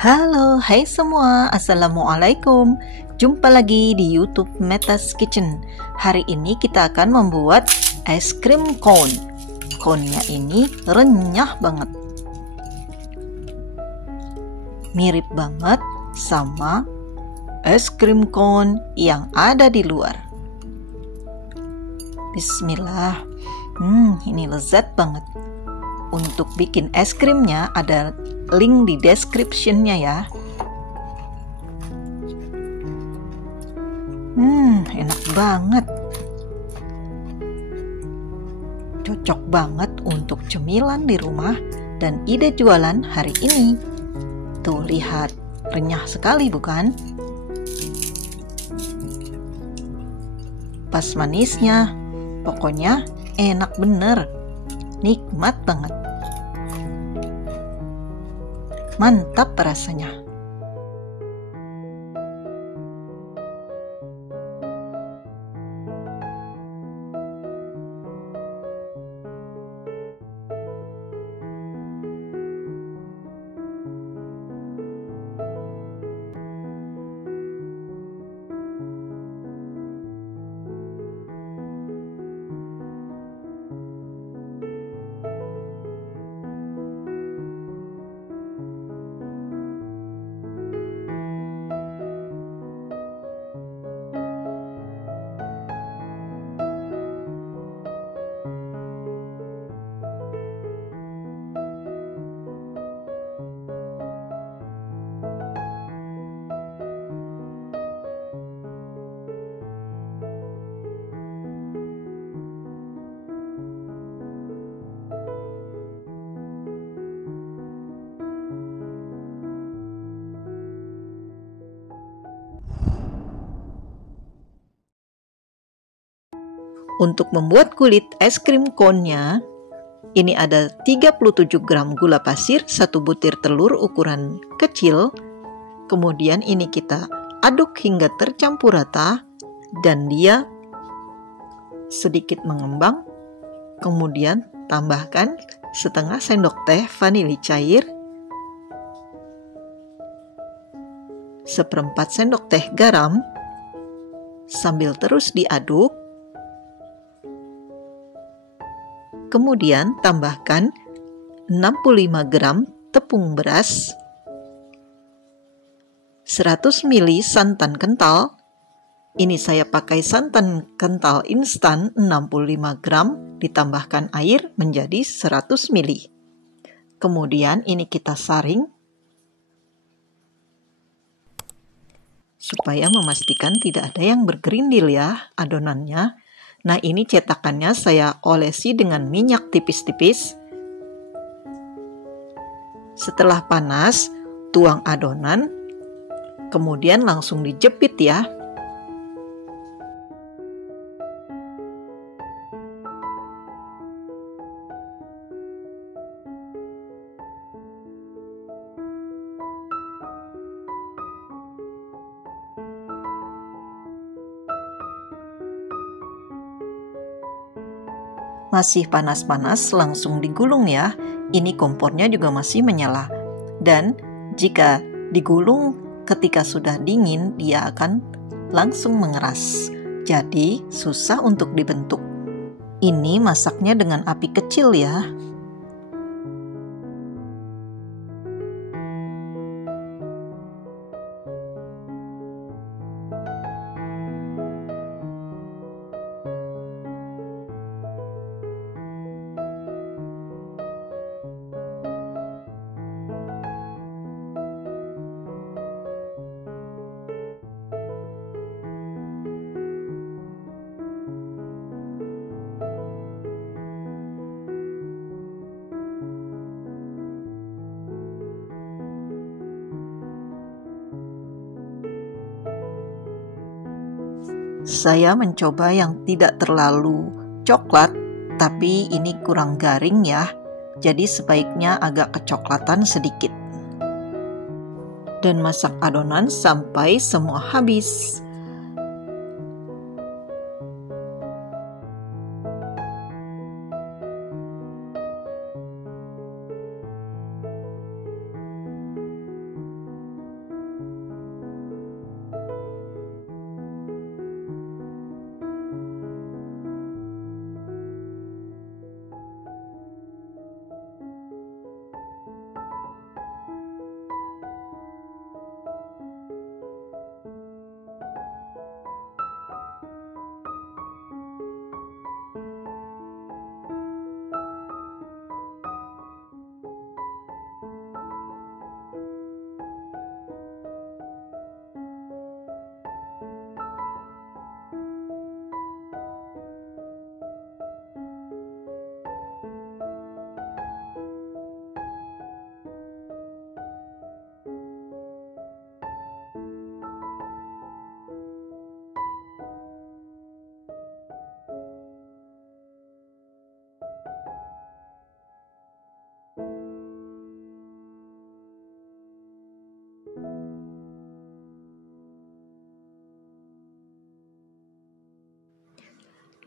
Halo, hai semua, Assalamualaikum. Jumpa lagi di YouTube Meta's Kitchen. Hari ini kita akan membuat es krim cone. Cone-nya ini renyah banget. Mirip banget sama es krim cone yang ada di luar. Bismillah. Ini lezat banget. Untuk bikin es krimnya ada link di description-nya ya. Enak banget. Cocok banget untuk cemilan di rumah dan ide jualan hari ini. Tuh lihat, renyah sekali bukan? Pas manisnya, pokoknya enak bener. Nikmat banget. Mantap rasanya. Untuk membuat kulit es krim cone-nya, ini ada 37 gram gula pasir, 1 butir telur ukuran kecil. Kemudian ini kita aduk hingga tercampur rata dan dia sedikit mengembang. Kemudian tambahkan setengah sendok teh vanili cair, 1/4 sendok teh garam, sambil terus diaduk. Kemudian tambahkan 65 gram tepung beras, 100 ml santan kental. Ini saya pakai santan kental instan 65 gram, ditambahkan air menjadi 100 ml. Kemudian ini kita saring supaya memastikan tidak ada yang bergerindil ya adonannya. Nah, ini cetakannya saya olesi dengan minyak tipis-tipis. Setelah panas, tuang adonan, kemudian langsung dijepit ya. Masih panas-panas langsung digulung ya. Ini kompornya juga masih menyala. Dan jika digulung ketika sudah dingin, dia akan langsung mengeras. Jadi susah untuk dibentuk. Ini masaknya dengan api kecil ya. Saya mencoba yang tidak terlalu coklat, tapi ini kurang garing ya. Jadi sebaiknya agak kecoklatan sedikit. Dan masak adonan sampai semua habis.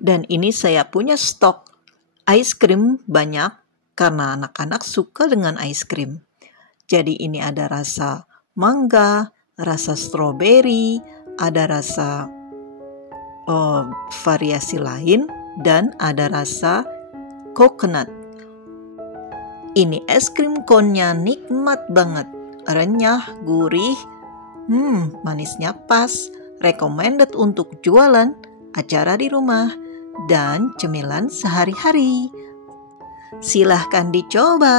Dan ini saya punya stok ice cream banyak karena anak-anak suka dengan ice cream. Jadi ini ada rasa mangga, rasa stroberi, ada rasa variasi lain, dan ada rasa coconut. Ini es krim cone-nya nikmat banget, renyah, gurih, manisnya pas, recommended untuk jualan, acara di rumah, dan cemilan sehari-hari. Silahkan dicoba.